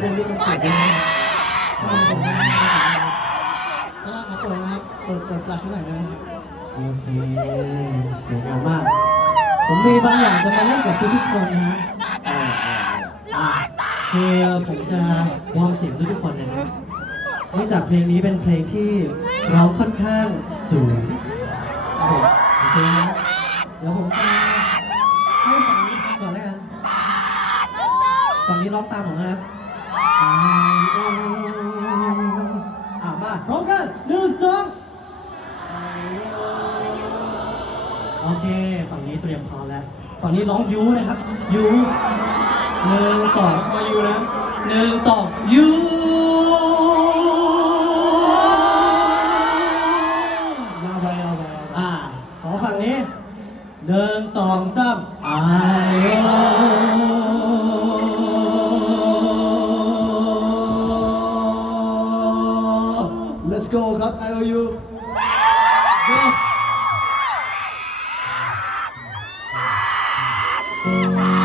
เพลงที่มันเปิดได้ไหมชอบผมมากก็ขอเปิดนะครับเปิดเปิดฟลัชหน่อยได้ไหมโอเคสวยงามมาก ผมมีบางอย่างจะมาเล่นกับทุกๆคนนะฮะอ่าอ่าอะคือผมจะวอร์มเสียงทุกๆคนนะครับเนื่องจากเพลงนี้เป็นเพลงที่ร้องค่อนข้างสูงโอเคนะเดี๋ยวผมจะให้ฝั่งนี้ก่อนแล้วกันฝั่งนี้ร้องตามผมนะครับ อโออะมาพร้อมกันหนึ่งสองโอเค ฝั่งนี้เตรียมพร้อมแล้ว ฝั่งนี้ร้องยูนะครับ ยูหนึ่งสองมายูนะหนึ่งสองยูยาวไปยาวไปอ่าขอฝั่งนี้หนึ่งสองสามไอโ Let's go ครับ IOU Go